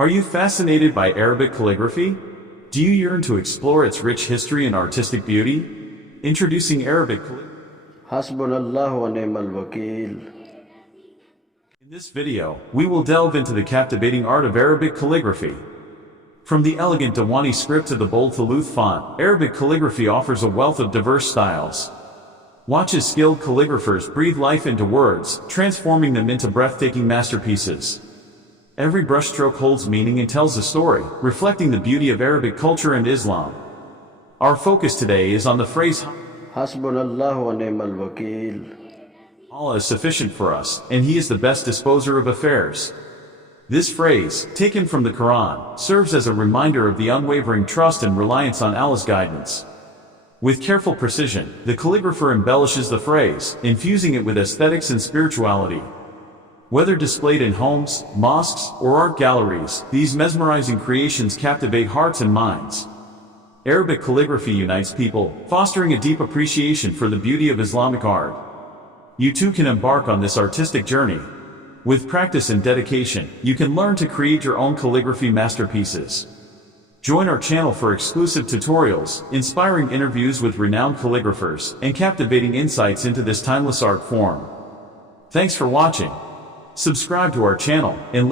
Are you fascinated by Arabic calligraphy? Do you yearn to explore its rich history and artistic beauty? Introducing Arabic calligraphy. حسبنا الله ونعم الوكيل. In this video, we will delve into the captivating art of Arabic calligraphy. From the elegant Dawani script to the bold Thuluth font, Arabic calligraphy offers a wealth of diverse styles. Watch as skilled calligraphers breathe life into words, transforming them into breathtaking masterpieces. Every brushstroke holds meaning and tells a story, reflecting the beauty of Arabic culture and Islam. Our focus today is on the phrase, حسبنا الله ونعم الوكيل. Allah is sufficient for us, and He is the best disposer of affairs. This phrase, taken from the Quran, serves as a reminder of the unwavering trust and reliance on Allah's guidance. With careful precision, the calligrapher embellishes the phrase, infusing it with aesthetics and spirituality. Whether displayed in homes, mosques, or art galleries, these mesmerizing creations captivate hearts and minds. Arabic calligraphy unites people, fostering a deep appreciation for the beauty of Islamic art. You too can embark on this artistic journey. With practice and dedication, you can learn to create your own calligraphy masterpieces. Join our channel for exclusive tutorials, inspiring interviews with renowned calligraphers, and captivating insights into this timeless art form. Thanks for watching. Subscribe to our channel and